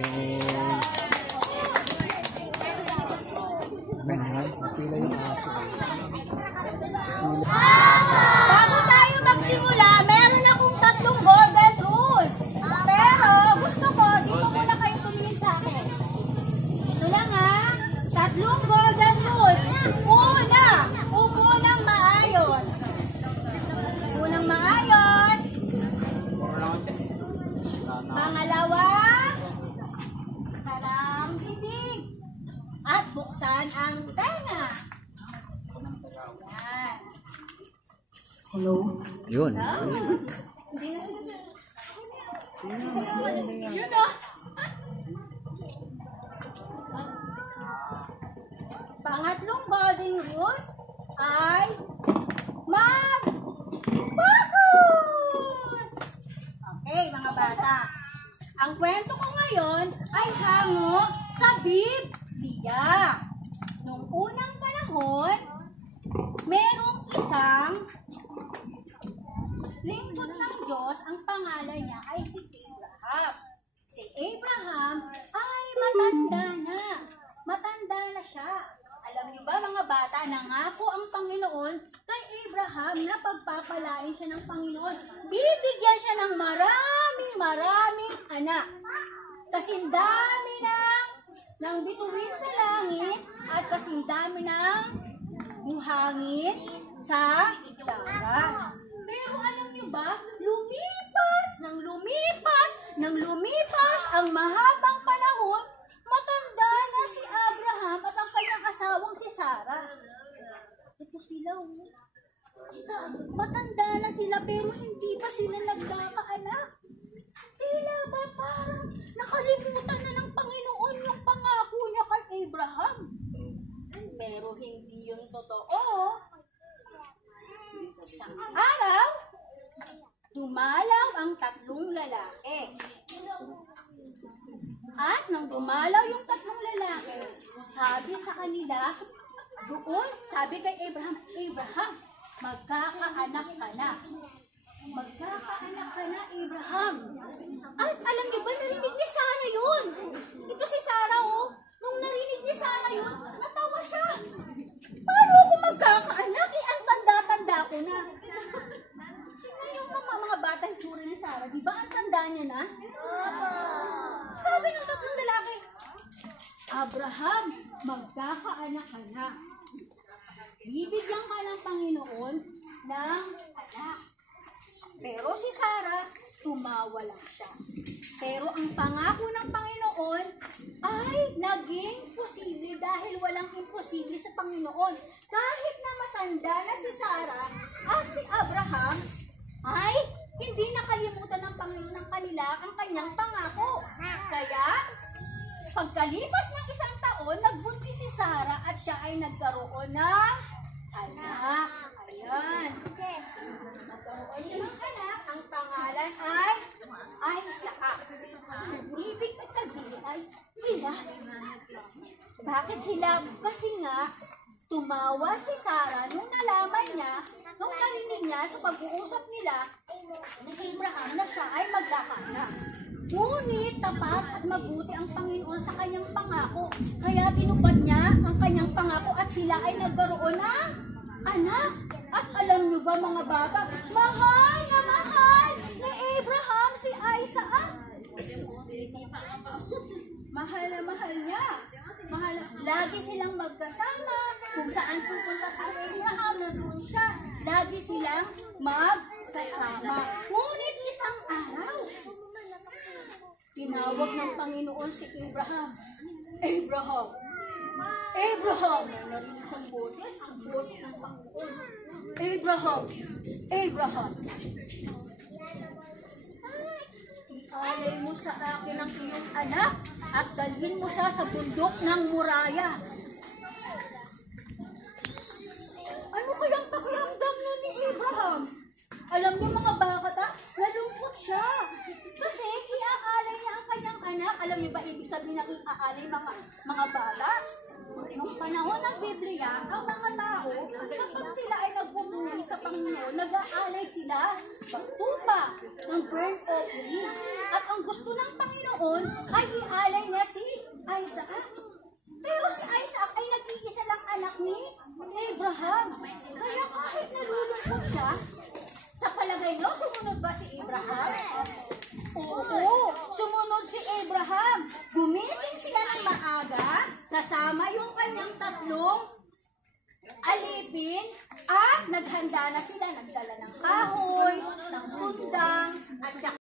Bago tayo magsimula, meron akong 3 golden rules. Pero gusto ko, dito muna kayo tumingin sa akin. Ito lang ha, 3 golden rules. Una, upo ng maayos. Unang maayos. Pangalawa, sarang bibig. At buksan ang tenga. Yan. Hello? Yun. Hindi na. Yun o. Pangatlong golden rules ay mag-focus! Okay, mga bata. Ang kwento ko ngayon ay hango sa Biblia. Noong unang panahon, merong isang lingkod ng Diyos, ang pangalan niya ay si Abraham. Si Abraham ay matanda na. Matanda na siya. Alam niyo ba mga bata, nangako ang Panginoon kay Abraham na pagpapalain siya ng Panginoon. Bibigyan siya ng maraming anak. Kasindami ng bituin sa langit at kasindami ng buhangin sa dagat. Pero alam niyo ba, lumipas ang mahabang panahon, matanda na si Abraham at ang kanyang asawang si Sarah. Ito sila, matanda na sila pero hindi pa sila nagkakaanak. Sila ba parang nakalimutan na ng Panginoon yung pangako niya kay Abraham? Pero hindi yun totoo. Isang araw, dumalaw ang 3 lalaki. At nang dumalaw yung 3 lalaki, sabi sa kanila, sabi kay Abraham, Abraham, magkakaanak ka na. Magkakaanak ka na, Abraham. At alam niyo ba, narinig ni Sarah yun. Ito si Sarah, nung narinig ni Sarah yun, natawa siya. Paano ako magkakaanak? Ang tanda-tanda ko na. Tingnan yung mga batang tsura ni Sarah. Di ba ang tanda niya na? Sabi ng 3 lalaki, Abraham, magkakaanak ka na. Bibigyan ka ng Panginoon ng anak. Pero si Sarah, tumawa lang siya. Pero ang pangako ng Panginoon ay naging posible dahil walang imposible sa Panginoon. Kahit na matanda na si Sarah at si Abraham, ay hindi nakalimutan ng Panginoon ng kanila ang kanyang pangako. Kaya, pagkalipas ng 1 taon, nagbuntis si Sarah at siya ay nagkaroon ng anak. Ayan. Nagkaroon siya ng anak. Ang pangalan ay Isaac. Ibig sabihin ay hilab. Bakit hilab? Kasi nga, tumawa si Sarah nung nalaman niya, nung narinig niya sa pag-uusap nila ni Abraham na siya ay magkakaanak. Ngunit tapat at mabuti ang Panginoon sa kanyang pangako. Kaya tinupad niya ang kanyang pangako at sila ay nagkaroon ng anak. At alam niyo ba mga bata, mahal na mahal ni Abraham si Isaac. Mahal na mahal niya. Lagi silang magkasama. Kung saan pupunta si Abraham, nandun siya. Lagi silang magkasama. Ngunit isang araw, tinawag ng Panginoon si Abraham. Abraham! Abraham! Narinig siyang boses, ang boses ng Panginoon. Abraham! Abraham! Ialay mo sa akin ang iyong anak at dalhin mo siya sa bundok ng Moriah. Ano kayang pakiramdam nun ni Abraham? Alam niyo mga bata, nalungkot siya. Kasi iaalay niya ang kanyang anak. Alam niyo ba ibig sabihin ng iaalay mga bata? Nung panahon ng Biblia, ang mga tao, kapag sila ay nagpumuli sa Panginoon, nag-aalay sila magtupa ng burnt offering. At ang gusto ng Panginoon ay ialay kasama yung kanyang tatlong alipin at naghanda na sila, nagdala ng kahoy, ng sundang, at saka